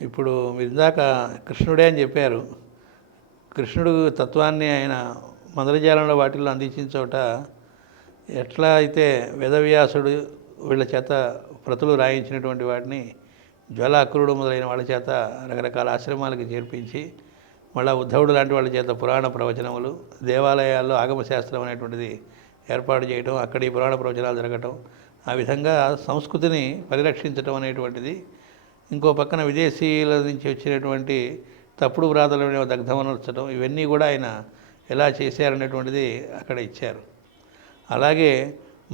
ఇప్పుడు మీరు ఇందాక కృష్ణుడే అని చెప్పారు. కృష్ణుడు తత్వాన్ని ఆయన మందరజాలంలో వాటిల్లో అందించిన చోట ఎట్లా అయితే వేదవ్యాసుడు వీళ్ళ చేత ప్రతులు రాయించినటువంటి వాటిని జ్వాలాకురుడు మొదలైన వాళ్ళ చేత రకరకాల ఆశ్రమాలకు చేర్పించి, మళ్ళీ ఉద్ధవుడు లాంటి వాళ్ళ చేత పురాణ ప్రవచనములు, దేవాలయాల్లో ఆగమశాస్త్రం అనేటువంటిది ఏర్పాటు చేయటం, అక్కడ ఈ పురాణ ప్రవచనాలు జరగటం, ఆ విధంగా సంస్కృతిని పరిరక్షించటం అనేటువంటిది. ఇంకో పక్కన విదేశీయుల నుంచి వచ్చినటువంటి తప్పుడు వ్రాతలను దగ్ధమనర్చడం, ఇవన్నీ కూడా ఆయన ఎలా చేశారనేటువంటిది అక్కడ ఇచ్చారు. అలాగే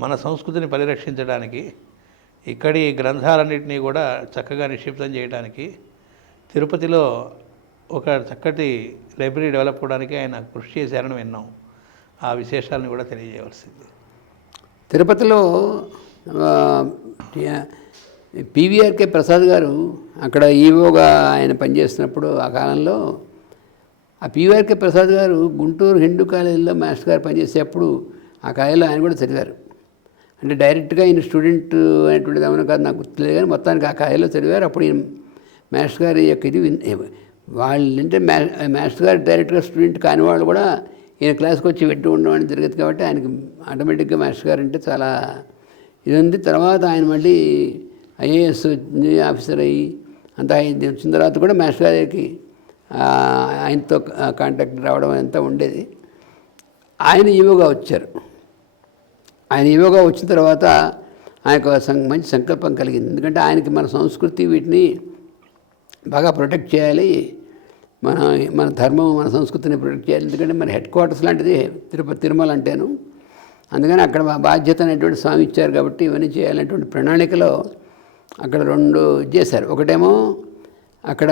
మన సంస్కృతిని పరిరక్షించడానికి, ఇక్కడి గ్రంథాలన్నింటినీ కూడా చక్కగా నిక్షిప్తం చేయడానికి తిరుపతిలో ఒక చక్కటి లైబ్రరీ డెవలప్ అవడానికి ఆయన కృషి చేశారని విన్నాం. ఆ విశేషాలను కూడా తెలియజేయవలసింది. తిరుపతిలో పివిఆర్కే ప్రసాద్ గారు అక్కడ ఈవోగా ఆయన పనిచేస్తున్నప్పుడు ఆ కాలంలో ఆ పివిఆర్కే ప్రసాద్ గారు గుంటూరు హిందూ కాలేజీలో మాస్టర్ గారు పనిచేసేటప్పుడు ఆ కాలేజీలో ఆయన కూడా చదివారు. అంటే డైరెక్ట్గా ఈయన స్టూడెంట్ అనేటువంటిది ఏమైనా కాదు, నాకు గుర్తులేదు, కానీ మొత్తానికి ఆ కాలేజీలో చదివారు. అప్పుడు ఈయన మాస్టర్ గారి యొక్క ఇది వాళ్ళంటే మాస్టర్ గారు డైరెక్ట్గా స్టూడెంట్ కాని వాళ్ళు కూడా ఈయన క్లాస్కి వచ్చి వింటూ ఉండడం జరిగేది. కాబట్టి ఆయనకి ఆటోమేటిక్గా మాస్టర్ గారు అంటే చాలా ఇది ఉంది. తర్వాత ఆయన మళ్ళీ ఐఏఎస్ ఆఫీసర్ అయ్యి అంతా అయింది. వచ్చిన తర్వాత కూడా మాస్టర్ గారికి ఆయనతో కాంటాక్ట్ రావడం అంతా ఉండేది. ఆయన ఈవోగా వచ్చారు. ఆయన ఈవోగా వచ్చిన తర్వాత ఆయనకు మంచి సంకల్పం కలిగింది. ఎందుకంటే ఆయనకి మన సంస్కృతి వీటిని బాగా ప్రొటెక్ట్ చేయాలి, మన ధర్మం మన సంస్కృతిని ప్రొటెక్ట్ చేయాలి. ఎందుకంటే మన హెడ్ క్వార్టర్స్ లాంటిది తిరుమల అంటేను. అందుకని అక్కడ బాధ్యత అనేటువంటి స్వామి ఇచ్చారు. కాబట్టి ఇవన్నీ చేయాలనేటువంటి ప్రణాళికలో అక్కడ 2 చేశారు. ఒకటేమో అక్కడ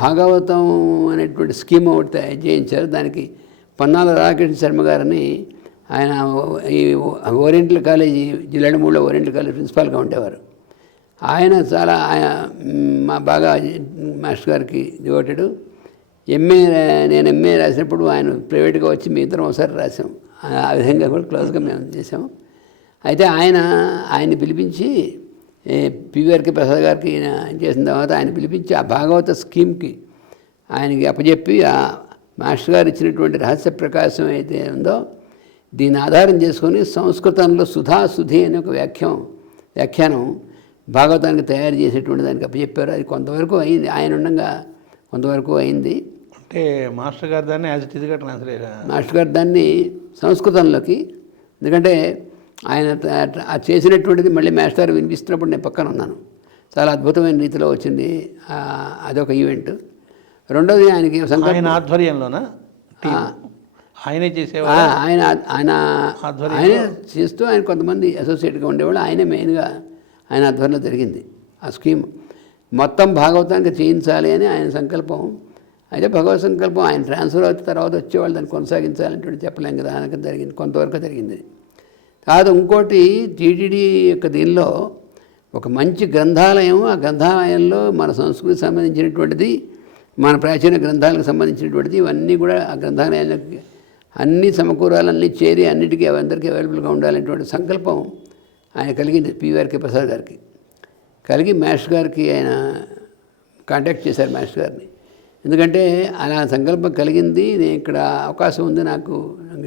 భాగవతం అనేటువంటి స్కీమ్ ఒకటి చేయించారు. దానికి పన్నాల రాధాకృష్ణ శర్మ గారని ఆయన ఈ ఓరియంటల్ కాలేజీ జిల్లాడిమూడిలో ఓరియంటల్ కాలేజ్ ప్రిన్సిపాల్గా ఉండేవారు. ఆయన చాలా మా బాగా మాస్టర్ గారికి డివోటెడ్. నేను ఎంఏ రాసినప్పుడు ఆయన ప్రైవేట్గా వచ్చి మీ ఇద్దరం ఒకసారి రాసాం. ఆ విధంగా కూడా క్లోజ్గా మేము చేసాము. అయితే ఆయన్ని పిలిపించి పివిఆర్కే ప్రసాద్ గారికి చేసిన తర్వాత ఆయన పిలిపించి ఆ భాగవత స్కీమ్కి ఆయనకి అప్పచెప్పి ఆ మాస్టర్ గారు ఇచ్చినటువంటి రహస్య ప్రకాశం అయితే ఉందో దీన్ని ఆధారం చేసుకొని సంస్కృతంలో సుధాసుధి అనే ఒక వ్యాఖ్యానం భాగవతానికి తయారు చేసేటువంటి దానికి అప్పచెప్పారు. అది కొంతవరకు అయింది, ఆయన ఉండగా కొంతవరకు అయింది. అంటే మాస్టర్ గారు దాన్ని యాజ్ ఇట్ ఈజ్గా ట్రాన్స్లేట్ మాస్టర్ గారు దాన్ని సంస్కృతంలోకి, ఎందుకంటే ఆయన చేసినటువంటిది మళ్ళీ మాస్టర్ గారు వినిపిస్తున్నప్పుడు నేను పక్కన ఉన్నాను. చాలా అద్భుతమైన రీతిలో వచ్చింది. అదొక ఈవెంట్. రెండోది ఆయనకి ఆయన ఆధ్వర్యంలోనా ఆయనే చేసేవారు. ఆయన చేస్తూ ఆయన కొంతమంది అసోసియేట్గా ఉండేవాళ్ళు. ఆయనే మెయిన్గా ఆయన ఆధ్వర్యంలో జరిగింది ఆ స్కీమ్. మొత్తం భాగవతానికి చేయించాలి అని ఆయన సంకల్పం. అయితే భగవత్ సంకల్పం ఆయన ట్రాన్స్ఫర్ అవుతున్న తర్వాత వచ్చేవాళ్ళు దాన్ని కొనసాగించాలంటే చెప్పలేం కదా. ఆయనకు జరిగింది, కొంతవరకు జరిగింది కాదు. ఇంకోటి టీటీడీ యొక్క దీనిలో ఒక మంచి గ్రంథాలయం, ఆ గ్రంథాలయంలో మన సంస్కృతికి సంబంధించినటువంటిది, మన ప్రాచీన గ్రంథాలకు సంబంధించినటువంటిది ఇవన్నీ కూడా ఆ గ్రంథాలయానికి అన్నీ సమకూరాలన్నీ చేరి అన్నిటికీ అందరికీ అవైలబుల్గా ఉండాలనేటువంటి సంకల్పం ఆయన కలిగింది. పివిఆర్కే ప్రసాద్ గారికి కలిగి మాస్టర్ గారికి ఆయన కాంటాక్ట్ చేశారు మాస్టర్ గారిని. ఎందుకంటే అలా సంకల్పం కలిగింది, నేను ఇక్కడ అవకాశం ఉంది నాకు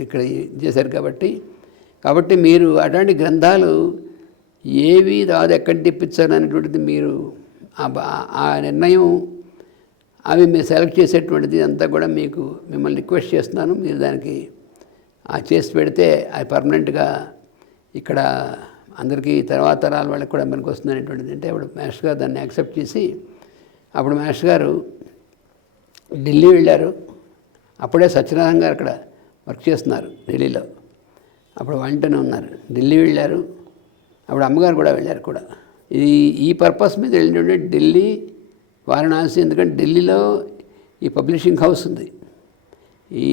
ఇక్కడ చేశారు కాబట్టి మీరు అటువంటి గ్రంథాలు ఏవి రాదు ఎక్కడ తెప్పించారు అనేటువంటిది మీరు ఆ నిర్ణయం అవి మీరు సెలెక్ట్ చేసేటువంటిది అంతా కూడా మీకు మిమ్మల్ని రిక్వెస్ట్ చేస్తున్నాను. మీరు దానికి చేసి పెడితే అది పర్మనెంట్గా ఇక్కడ అందరికీ తర్వాత తరాల వాళ్ళకి కూడా మనకు వస్తుంది అనేటువంటిది. అంటే అప్పుడు మాస్టర్ గారు దాన్ని యాక్సెప్ట్ చేసి అప్పుడు మాస్టర్ గారు ఢిల్లీ వెళ్ళారు. అప్పుడే సత్యనారాయణ గారు అక్కడ వర్క్ చేస్తున్నారు ఢిల్లీలో. అప్పుడు వాళ్ళంటూనే ఉన్నారు. ఢిల్లీ వెళ్ళారు. అప్పుడు అమ్మగారు కూడా వెళ్ళారు కూడా. ఇది ఈ పర్పస్ మీద వెళ్ళినటువంటి ఢిల్లీ, వారణాసి. ఎందుకంటే ఢిల్లీలో ఈ పబ్లిషింగ్ హౌస్ ఉంది, ఈ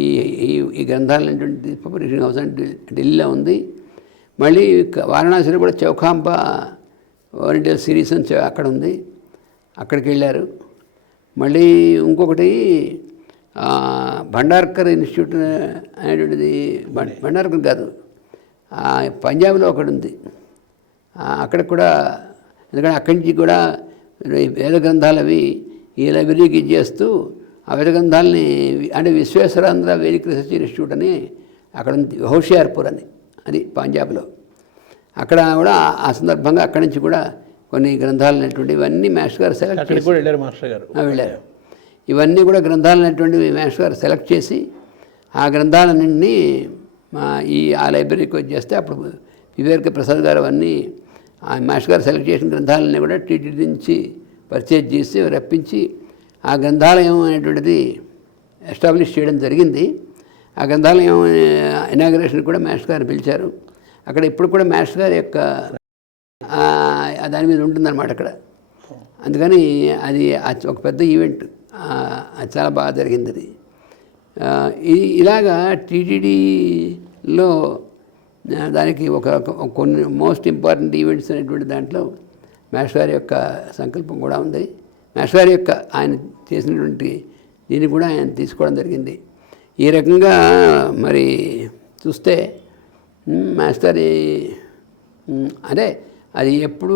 ఈ ఈ గ్రంథాలు అనేటువంటి పబ్లిషింగ్ హౌస్ అంటే ఢిల్లీలో ఉంది. మళ్ళీ వారణాసిలో కూడా చౌకాంబ ఓరియంటల్ సిరీస్ అని అక్కడ ఉంది, అక్కడికి వెళ్ళారు. మళ్ళీ ఇంకొకటి భండార్కర్ ఇన్స్టిట్యూట్ అనేటువంటిది, భండార్కర్ కాదు, పంజాబ్లో ఒకటి ఉంది, అక్కడికి కూడా. ఎందుకంటే అక్కడి నుంచి కూడా వేద గ్రంథాలు అవి ఈ లైబ్రరీకి ఇచ్చేస్తూ ఆ వేద గ్రంథాలని, అంటే విశ్వేశ్వరాంధ్ర వేదిక రీసెర్చ్ ఇన్స్టిట్యూట్ అని అక్కడ ఉంది, హోషియార్పూర్ అని, అది పంజాబ్లో. అక్కడ కూడా ఆ సందర్భంగా అక్కడి నుంచి కూడా కొన్ని గ్రంథాలు అనేటువంటివి ఇవన్నీ మాస్టర్ గారు సెలెక్ట్ చేసి వెళ్ళారు. మాస్టర్ గారు వెళ్ళారు. ఇవన్నీ కూడా గ్రంథాలు అనేటువంటివి మాస్టర్ గారు సెలెక్ట్ చేసి ఆ గ్రంథాలన్నింటినీ ఆ లైబ్రరీకి వచ్చేస్తే అప్పుడు పివిఆర్కే ప్రసాద్ గారు అవన్నీ ఆ మాస్టర్ గారు సెలెక్ట్ చేసిన గ్రంథాలన్నీ కూడా టీటీడీ నుంచి పర్చేజ్ చేసి రప్పించి ఆ గ్రంథాలయం అనేటువంటిది ఎస్టాబ్లిష్ చేయడం జరిగింది. ఆ గ్రంథాలయం ఇనాగరేషన్ కూడా మాస్టర్ గారు పిలిచారు. అక్కడ ఇప్పుడు కూడా మాస్టర్ గారి యొక్క దాని మీద ఉంటుందన్నమాట అక్కడ. అందుకని అది ఒక పెద్ద ఈవెంట్, అది చాలా బాగా జరిగింది. అది ఇలాగా టీటీడీలో దానికి కొన్ని మోస్ట్ ఇంపార్టెంట్ ఈవెంట్స్ అనేటువంటి దాంట్లో మాస్టర్ గారి యొక్క సంకల్పం కూడా ఉంది. మాస్టర్ గారి యొక్క ఆయన చేసినటువంటి దీన్ని కూడా ఆయన తీసుకోవడం జరిగింది. ఈ రకంగా మరి చూస్తే మాస్టర్ అదే అది ఎప్పుడు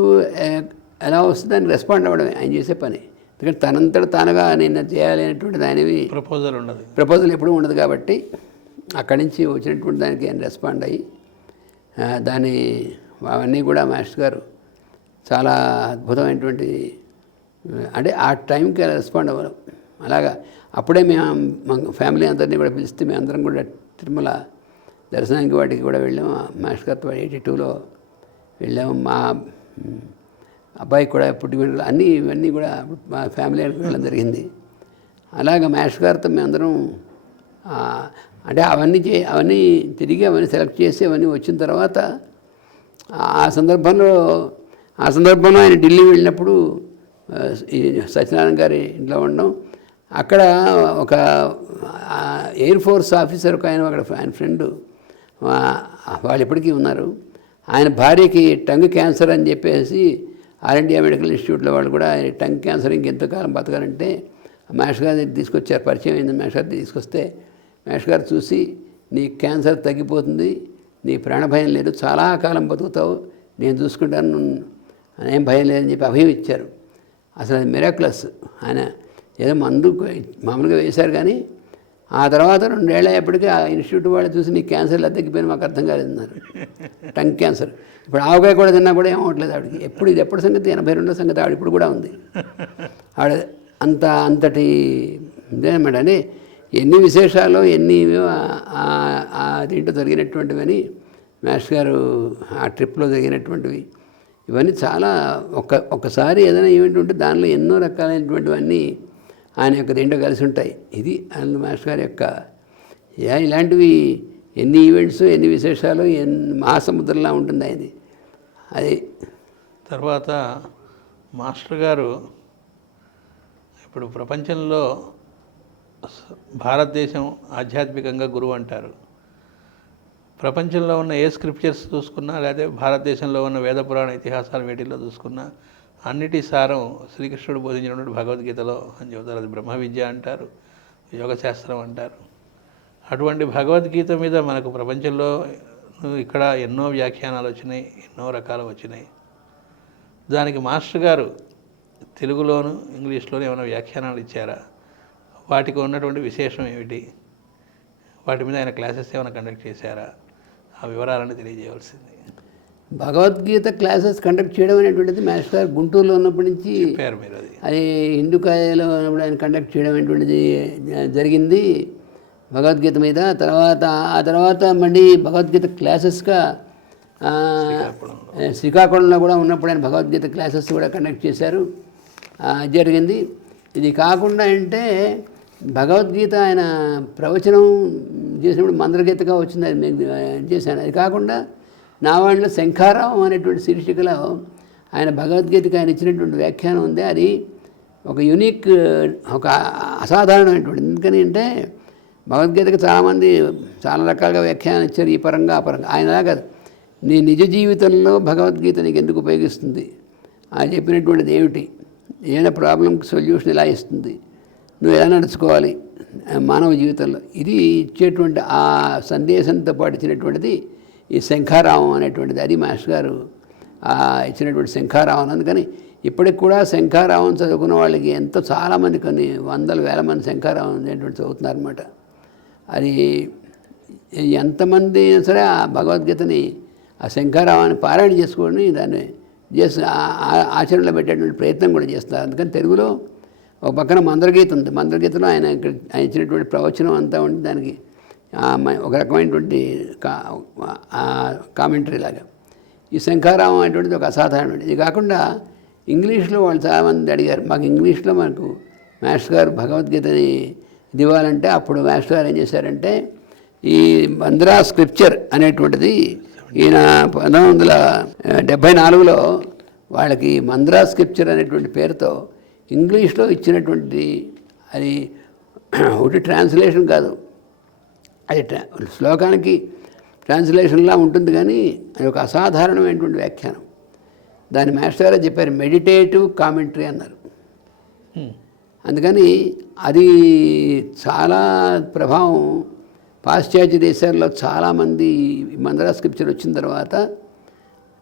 ఎలా వస్తుంది దానికి రెస్పాండ్ అవ్వడమే ఆయన చేసే పని. ఎందుకంటే తనంతట తానుగా నేను చేయాలి అనేటువంటిది ఆయనవి ప్రపోజల్ ఎప్పుడూ ఉండదు. కాబట్టి అక్కడి నుంచి వచ్చినటువంటి దానికి ఆయన రెస్పాండ్ అయ్యి అవన్నీ కూడా మాస్టర్ గారు చాలా అద్భుతమైనటువంటి, అంటే ఆ టైంకి రెస్పాండ్ అవ్వడం. అలాగా అప్పుడే మేము మా ఫ్యామిలీ అందరినీ కూడా పిలిస్తే మేమందరం కూడా తిరుమల దర్శనానికి వాటికి కూడా వెళ్ళాము. మాస్టర్ గారితో 82లో వెళ్ళాము. మా అబ్బాయికి కూడా పుట్టిన ఇవన్నీ కూడా మా ఫ్యామిలీ వెళ్ళడం జరిగింది. అలాగ మాస్టర్ గారితో మేమందరం అంటే అవన్నీ తిరిగి అవన్నీ సెలెక్ట్ చేసి అవన్నీ వచ్చిన తర్వాత ఆ సందర్భంలో ఆయన ఢిల్లీ వెళ్ళినప్పుడు సత్యనారాయణ గారి ఇంట్లో ఉండడం. అక్కడ ఒక ఎయిర్ ఫోర్స్ ఆఫీసర్ ఒక ఆయన ఫ్రెండ్, వాళ్ళు ఎప్పటికీ ఉన్నారు. ఆయన భార్యకి టంగ్ క్యాన్సర్ అని చెప్పేసి ఆల్ ఇండియా మెడికల్ ఇన్స్టిట్యూట్లో వాళ్ళు కూడా టంగ్ క్యాన్సర్ ఇంకెంతకాలం బతకాలంటే మాస్టర్ గారి తీసుకొచ్చారు. పరిచయం అయింది. మాస్టర్ గారు తీసుకొస్తే మాస్టర్ గారు చూసి నీ క్యాన్సర్ తగ్గిపోతుంది, నీ ప్రాణభయం లేదు, చాలా కాలం బతుకుతావు, నేను చూసుకుంటాను, ఏం భయం లేదని చెప్పి అభయం ఇచ్చారు. అసలు అది మిరాక్లస్. ఆయన ఏదో మందు మామూలుగా వేశారు, కానీ ఆ తర్వాత 2 ఏళ్ళు అయ్యేప్పటికీ ఆ ఇన్స్టిట్యూట్ వాళ్ళు చూసి నీ క్యాన్సర్ ఇలా తగ్గిపోయిన మాకు అర్థం కాలేదన్నారు. Tongue cancer. ఇప్పుడు ఆవకాయ కూడా తిన్నా కూడా ఏమవట్లేదు ఆవిడకి. ఇది ఎప్పుడు సంగతి 82 సంగతి ఆవిడ ఇప్పుడు కూడా ఉంది. ఆవిడ అంతటి ఇదేనమాట. అని ఎన్ని విశేషాలు ఎన్ని దీంట్లో జరిగినటువంటివని మాస్టర్ గారు ఆ ట్రిప్లో జరిగినటువంటివి ఇవన్నీ చాలా ఒక్కసారి ఏదైనా ఈవెంట్ ఉంటే దానిలో ఎన్నో రకాలైనటువంటివన్నీ ఆయన యొక్క దీంట్లో కలిసి ఉంటాయి. ఇది ఆయన మాస్టర్ గారి యొక్క ఇలాంటివి ఎన్ని ఈవెంట్స్ ఎన్ని విశేషాలు మహాసముద్రంలా ఉంటుంది ఆయనది. అది తర్వాత మాస్టర్ గారు ఇప్పుడు ప్రపంచంలో భారతదేశం ఆధ్యాత్మికంగా గురువు అంటారు. ప్రపంచంలో ఉన్న ఏ స్క్రిప్చర్స్ చూసుకున్నా, లేదా భారతదేశంలో ఉన్న వేద పురాణ ఇతిహాసాలు వేటిల్లో చూసుకున్నా అన్నిటి సారం శ్రీకృష్ణుడు బోధించినటువంటి భగవద్గీతలో అని చెబుతారు. అది బ్రహ్మ విద్య అంటారు, యోగశాస్త్రం అంటారు. అటువంటి భగవద్గీత మీద మనకు ప్రపంచంలో ఇక్కడ ఎన్నో వ్యాఖ్యానాలు వచ్చినాయి, ఎన్నో రకాలు వచ్చినాయి. దానికి మాస్టర్ గారు తెలుగులోను ఇంగ్లీష్లోను ఏమైనా వ్యాఖ్యానాలు ఇచ్చారా? వాటికి ఉన్నటువంటి విశేషం ఏమిటి? వాటి మీద ఆయన క్లాసెస్ ఏమైనా కండక్ట్ చేశారా? ఆ వివరాలను తెలియజేయవలసింది. భగవద్గీత క్లాసెస్ కండక్ట్ చేయడం అనేటువంటిది మాస్టర్ గారు గుంటూరులో ఉన్నప్పటి నుంచి చెప్పారు మీరు. అది హిందూ కాలేజీలో ఉన్నప్పుడు ఆయన కండక్ట్ చేయడం అనేటువంటిది జరిగింది భగవద్గీత మీద. ఆ తర్వాత మళ్ళీ భగవద్గీత క్లాసెస్గా శ్రీకాకుళంలో కూడా ఉన్నప్పుడు ఆయన భగవద్గీత క్లాసెస్ కూడా కండక్ట్ చేశారు, జరిగింది. ఇది కాకుండా అంటే భగవద్గీత ఆయన ప్రవచనం చేసినప్పుడు మంత్రగీతగా వచ్చింది, అది నేను చేశాను. అది కాకుండా నా వాళ్ళలో శంఖారావం అనేటువంటి శీర్షికలో ఆయన భగవద్గీతకి ఆయన ఇచ్చినటువంటి వ్యాఖ్యానం ఉంది, అది ఒక యూనిక్, ఒక అసాధారణమైనటువంటి. ఎందుకని అంటే భగవద్గీతకి చాలామంది చాలా రకాలుగా వ్యాఖ్యానం ఇచ్చారు, ఈ పరంగా ఆ పరంగా. ఆయనలా కాదు, నీ నిజ జీవితంలో భగవద్గీత నీకు ఎందుకు ఉపయోగిస్తుంది, ఆయన చెప్పినటువంటిది ఏమిటి, ఏదైనా ప్రాబ్లంకి సొల్యూషన్ ఎలా ఇస్తుంది, నువ్వు ఎలా నడుచుకోవాలి మానవ జీవితంలో, ఇది ఇచ్చేటువంటి ఆ సందేశంతో పాటు ఇచ్చినటువంటిది ఈ శంఖారావం అనేటువంటిది. అది మాస్టర్ గారు ఇచ్చినటువంటి శంఖారావం. అందుకని ఇప్పటికి కూడా శంఖారావం చదువుకున్న వాళ్ళకి ఎంతో చాలామంది, కొన్ని వందల వేల మంది శంఖారావం అనేటువంటి చదువుతున్నారన్నమాట. అది ఎంతమంది సరే ఆ భగవద్గీతని, ఆ శంఖారావాన్ని పారాయణ చేసుకొని దాన్ని చేసి ఆచరణలో పెట్టేటువంటి ప్రయత్నం కూడా చేస్తారు. అందుకని తెలుగులో ఒక పక్కన మంత్రగీత ఉంది, మంత్రగీతలో ఆయన ఇచ్చినటువంటి ప్రవచనం అంతా ఉండి దానికి ఒక రకమైనటువంటి కామెంటరీ లాగా. ఈ శంఖారావం అనేటువంటిది ఒక అసాధారణమైనది. ఇది కాకుండా ఇంగ్లీష్లో వాళ్ళు చాలామంది అడిగారు, మాకు ఇంగ్లీష్లో మనకు మాస్టర్ గారు భగవద్గీతని ఇది ఇవ్వాలంటే, అప్పుడు మాస్టర్ గారు ఏం చేశారంటే ఈ మంద్రా స్క్రిప్చర్ అనేటువంటిది ఈయన 1974లో వాళ్ళకి మంద్రా స్క్రిప్చర్ అనేటువంటి పేరుతో ఇంగ్లీష్లో ఇచ్చినటువంటి, అది ఒకటి ట్రాన్స్లేషన్ కాదు, అది శ్లోకానికి ట్రాన్స్లేషన్లా ఉంటుంది, కానీ అది ఒక అసాధారణమైనటువంటి వ్యాఖ్యానం. దాని మాస్టర్ గారే చెప్పారు, మెడిటేటివ్ కామెంటరీ అన్నారు. అందుకని అది చాలా ప్రభావం పాశ్చాత్య దేశాల్లో చాలామంది మంద్రా స్క్రిప్చర్ వచ్చిన తర్వాత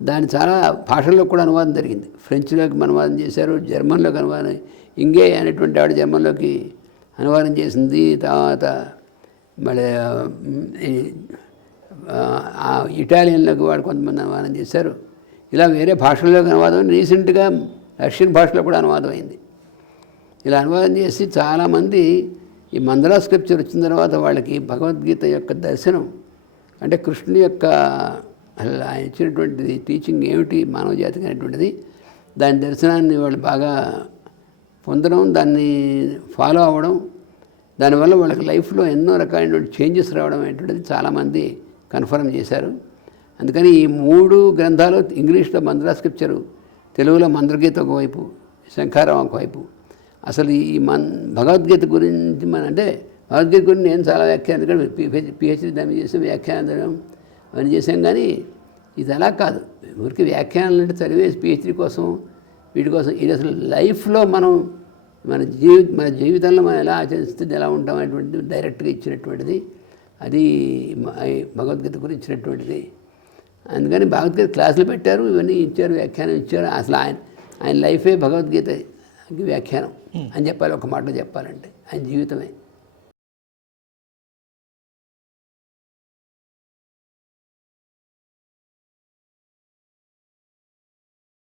దాన్ని చాలా భాషల్లో కూడా అనువాదం జరిగింది. ఫ్రెంచ్లోకి అనువాదం చేశారు, జర్మన్లోకి అనువాదం, ఇంగే అనేటువంటి ఆవిడ జర్మన్లోకి అనువాదం చేసింది. తర్వాత మళ్ళీ ఇటాలియన్లోకి వాడు కొంతమంది అనువాదం చేశారు. ఇలా వేరే భాషల్లోకి అనువాదం, రీసెంట్గా రష్యన్ భాషలో కూడా అనువాదం అయింది. ఇలా అనువాదం చేసి చాలామంది ఈ మంద్రా స్క్రిప్చర్ వచ్చిన తర్వాత వాళ్ళకి భగవద్గీత యొక్క దర్శనం, అంటే కృష్ణుని యొక్క ఆయన ఇచ్చినటువంటిది టీచింగ్ ఏమిటి మానవ జాతికి అనేటువంటిది, దాని దర్శనాన్ని వాళ్ళు బాగా పొందడం, దాన్ని ఫాలో అవ్వడం, దానివల్ల వాళ్ళకి లైఫ్లో ఎన్నో రకాలైనటువంటి చేంజెస్ రావడం అనేటువంటిది చాలామంది కన్ఫర్మ్ చేశారు. అందుకని ఈ 3 గ్రంథాలు, ఇంగ్లీష్లో మంద్రా స్క్రిప్చరు, తెలుగులో మంత్రగీత ఒకవైపు, శంఖారావం ఒకవైపు. అసలు ఈ భగవద్గీత గురించి అంటే భగవద్గీత గురించి నేను చాలా వ్యాఖ్యానం, పిహెచ్డీ దాని చేసాం, వ్యాఖ్యానం అవన్నీ చేసాం. కానీ ఇది అలా కాదు, ఊరికి వ్యాఖ్యానాలు అంటే చదివేసి పిహెచ్డీ కోసం వీటి కోసం, ఇది అసలు లైఫ్లో మనం మన జీవితంలో మనం ఎలా ఆచరిస్తే ఎలా ఉంటాం అనేటువంటిది డైరెక్ట్గా ఇచ్చినటువంటిది. అది భగవద్గీత గురించి ఇచ్చినటువంటిది. అందుకని భగవద్గీత క్లాసులు పెట్టారు, ఇవన్నీ ఇచ్చారు, వ్యాఖ్యానం ఇచ్చారు. అసలు ఆయన లైఫే భగవద్గీత వ్యాఖ్యానం అని చెప్పాలి, ఒక మాటలో చెప్పాలంటే ఆయన జీవితమే.